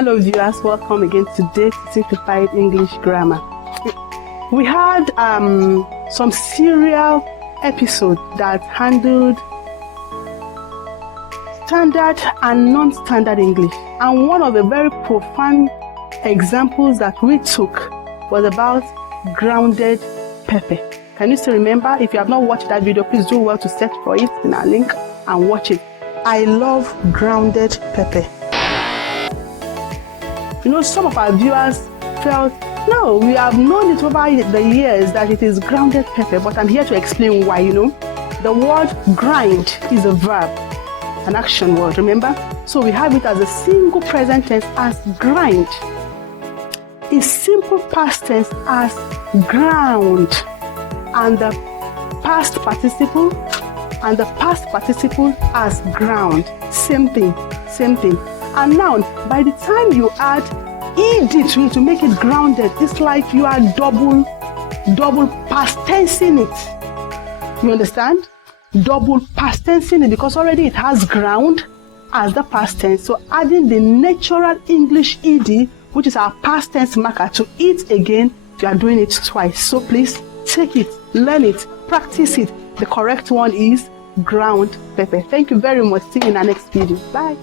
Hello viewers, welcome again today to Simplified English Grammar. We had some serial episodes that handled standard and non-standard English, and one of the very profound examples that we took was about grounded pepper. Can you still remember? If you have not watched that video, please do well to search for it in our link and watch it. I love grounded pepper. You know, some of our viewers felt, no, we have known it over the years that it is grounded pepper, but I'm here to explain why. You know, the word grind is a verb, an action word, remember? So we have it as a single present tense as grind, a simple past tense as ground, and the past participle as ground. Same thing. And now, by the time you add ed to it to make it grounded, it's like you are double past tensing it. You understand? Double past tensing it, because already it has ground as the past tense. So adding the natural English ed, which is our past tense marker, to it again, you are doing it twice. So please take it, learn it, practice it. The correct one is ground pepper. Thank you very much. See you in our next video. Bye.